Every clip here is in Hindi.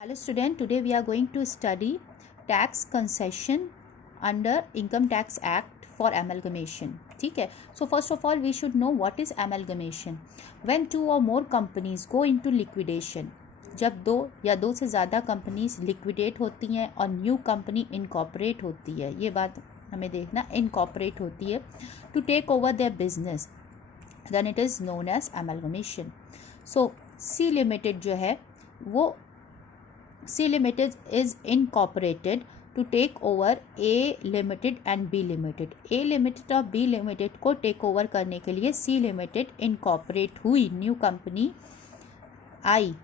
Hello student, today we are going to study tax concession under Income Tax Act for amalgamation. ठीक है. So first of all we should know what is amalgamation. When two or more companies go into liquidation, जब दो या दो से ज़्यादा कंपनीज लिक्विडेट होती हैं और न्यू कंपनी इनकॉर्पोरेट होती है, ये बात हमें देखना, इनकॉर्पोरेट होती है to take over their business, then it is known as amalgamation. So C limited जो है वो C Limited is incorporated to take over A Limited and B Limited. A Limited और B Limited को टेक ओवर करने के लिए C Limited इनकॉर्पोरेट हुई, न्यू कंपनी आई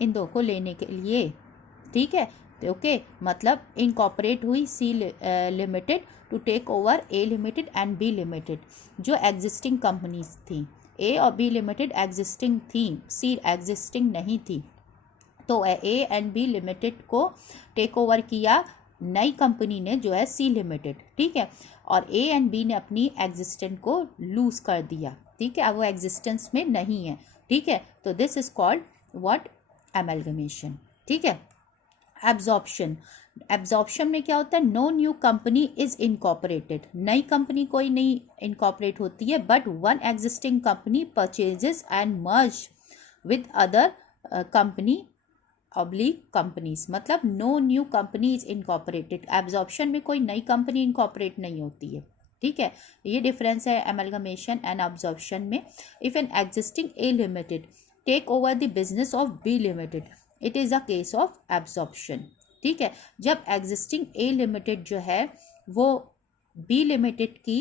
इन दो को लेने के लिए. ठीक है, तो ओके, मतलब इनकॉर्पोरेट हुई C Limited to take over A Limited and B Limited, जो एग्जिस्टिंग कंपनीज थी. A और B Limited एग्जिस्टिंग थी, C एग्जिस्टिंग नहीं थी. तो ए एंड बी लिमिटेड को टेक ओवर किया नई कंपनी ने, जो है सी लिमिटेड. ठीक है, और ए एंड बी ने अपनी एग्जिस्टेंट को लूज कर दिया. ठीक है, अब वो एग्जिस्टेंस में नहीं है. ठीक है, तो this is called what, amalgamation. ठीक है. एब्जॉर्प्शन. एब्जॉर्प्शन में क्या होता है, no new company is incorporated. नई कंपनी कोई नहीं इनकॉर्पोरेट होती है, but one existing company purchases and merge with other company ऑब्लिक कंपनीज. मतलब no new company is incorporated. Absorption में कोई नई कंपनी इनकॉर्पोरेट नहीं होती है. ठीक है, ये डिफरेंस है एमलगमेशन एंड एब्जॉर्प्शन में. If an existing A limited take over the business of B limited, it is a case of absorption. ठीक है, जब एग्जिस्टिंग ए लिमिटेड जो है वो बी लिमिटेड की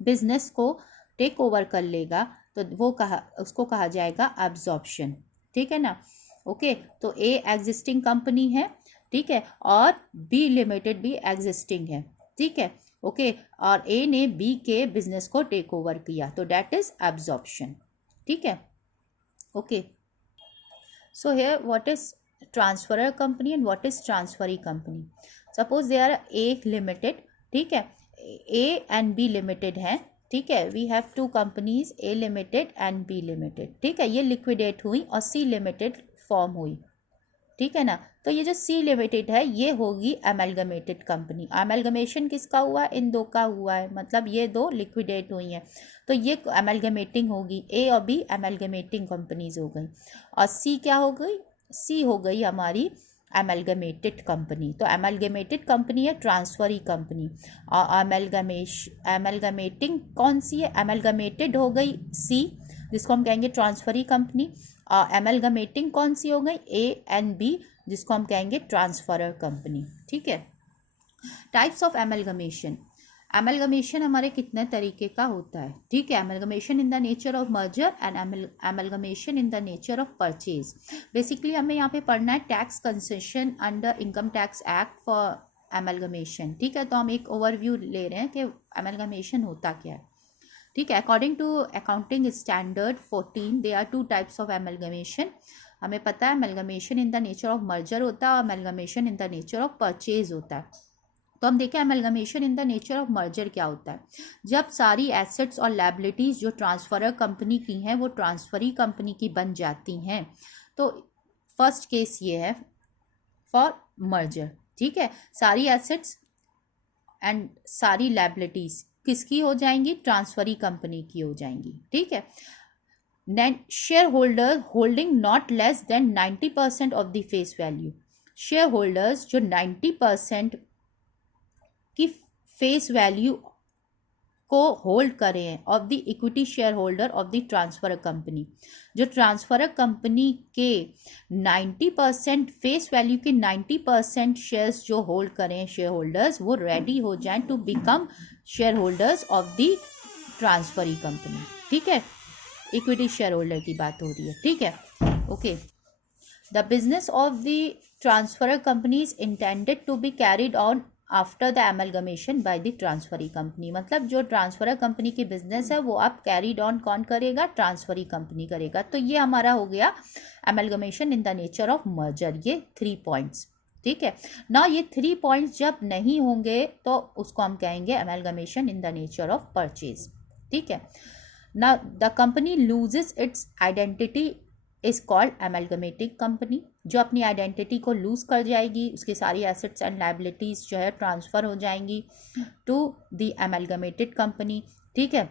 बिजनेस को टेक ओवर कर लेगा, तो वो उसको कहा जाएगा एब्जॉर्प्शन. ठीक है ना. ओके, तो ए एग्जिस्टिंग कंपनी है. ठीक है, और बी लिमिटेड भी एग्जिस्टिंग है. ठीक है, ओके, और ए ने बी के बिजनेस को टेक ओवर किया, तो डेट इज एब्जॉर्प्शन. ठीक है, okay. So here what is transferor company and what is transferee company. Suppose they are A limited. ठीक है, ए एंड बी लिमिटेड है. ठीक है, we have two companies, A limited and B limited. ठीक है, ये लिक्विडेट हुई और सी लिमिटेड फॉर्म हुई. ठीक है ना. तो ये जो सी लिमिटेड है ये होगी एमलगमेटेड कंपनी. एमलगमेशन किसका हुआ, इन दो का हुआ है, मतलब ये दो लिक्विडेट हुई हैं, तो ये एमलगमेटिंग होगी. ए और बी एमलगमेटिंग कंपनीज हो गई, और सी क्या हो गई, सी हो गई हमारी एमलगमेटेड कंपनी. तो एमलगमेटेड कंपनी है ट्रांसफरी कंपनी, और एमलगमेटिंग कौन सी है, एमलगमेटेड हो गई सी, जिसको हम कहेंगे ट्रांसफरी कंपनी. और एमलगमेटिंग कौन सी हो गई, ए एंड बी, जिसको हम कहेंगे ट्रांसफरर कंपनी. ठीक है. Types of amalgamation. एमलगमेशन हमारे कितने तरीके का होता है. ठीक है, amalgamation in the nature of merger and amalgamation in the nature of purchase. Basically हमें यहाँ पे पढ़ना है tax concession under income tax act for amalgamation. ठीक है, तो हम एक ओवरव्यू ले रहे हैं कि एमलगमेशन होता क्या है. ठीक है, according to accounting standard 14 they are two types of amalgamation. हमें पता है amalgamation in the nature of merger होता है और amalgamation in the nature of purchase होता है. तो हम देखें amalgamation in the nature of merger क्या होता है. जब सारी एसेट्स और लायबिलिटीज़ जो ट्रांसफरर कंपनी की हैं वो ट्रांसफरी कंपनी की बन जाती हैं, तो फर्स्ट केस ये है फॉर मर्जर. ठीक है, सारी एसेट्स एंड सारी लायबिलिटीज़ किसकी हो जाएंगी, ट्रांसफरी कंपनी की हो जाएंगी. ठीक है. Share holder holding not less than 90% of the face value. Share holders जो 90% की फेस वैल्यू को होल्ड करें of the equity share holder of the transfer company. जो ट्रांसफर कंपनी के 90% फेस वैल्यू के 90% शेयर्स जो होल्ड करें शेयर होल्डर्स, वो रेडी हो जाएं to become share holders of the transferee company. ठीक है, इक्विटी शेयर होल्डर की बात हो रही है. ठीक है, okay. The business of the transfer company is intended to be carried on after the amalgamation by the transferee company. मतलब जो ट्रांसफर कंपनी की बिजनेस है वो आप कैरीड ऑन कौन करेगा, ट्रांसफरी कंपनी करेगा. तो ये हमारा हो गया amalgamation in the nature of merger, ये 3 पॉइंट्स. ठीक है ना. ये 3 पॉइंट्स जब नहीं होंगे तो उसको हम कहेंगे amalgamation in the nature of purchase. ठीक है ना. The company loses its identity is called amalgamating company. जो अपनी आइडेंटिटी को लूज कर जाएगी, उसकी सारी एसेट्स एंड लायबिलिटीज जो है ट्रांसफर हो जाएंगी टू द एमलगमेटेड कंपनी। ठीक है,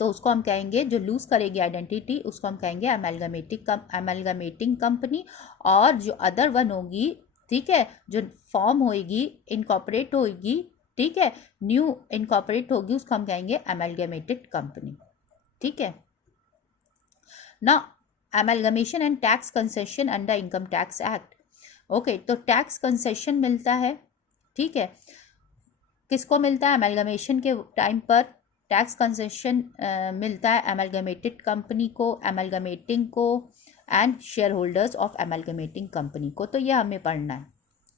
तो उसको हम कहेंगे, जो लूज करेगी आइडेंटिटी उसको हम कहेंगे एमलगमेटिंग कंपनी। और जो अदर वन होगी, ठीक है, जो फॉर्म होगी, इनकॉर्पोरेट होगी, ठीक है, न्यू इनकॉर्पोरेट होगी, उसको हम कहेंगे एमलगमेटेड कंपनी। ठीक है ना। Amalgamation and tax concession under income tax act. Okay, तो टैक्स कंसेशन मिलता है, ठीक है, किसको मिलता है? एमलगमेशन के टाइम पर टैक्स कंसेशन मिलता है एमलगमेटेड कंपनी को, एमलगमेटिंग को and share holders of amalgamating company को। तो ये हमें पढ़ना है,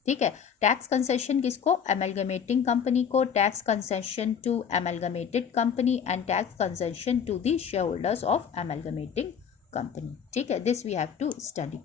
ठीक है। टैक्स कंसेशन किसको? एमलगमेटिंग कंपनी को, tax concession to amalgamated company and tax concession to the share holders of amalgamating company. ठीक है, this we have to study.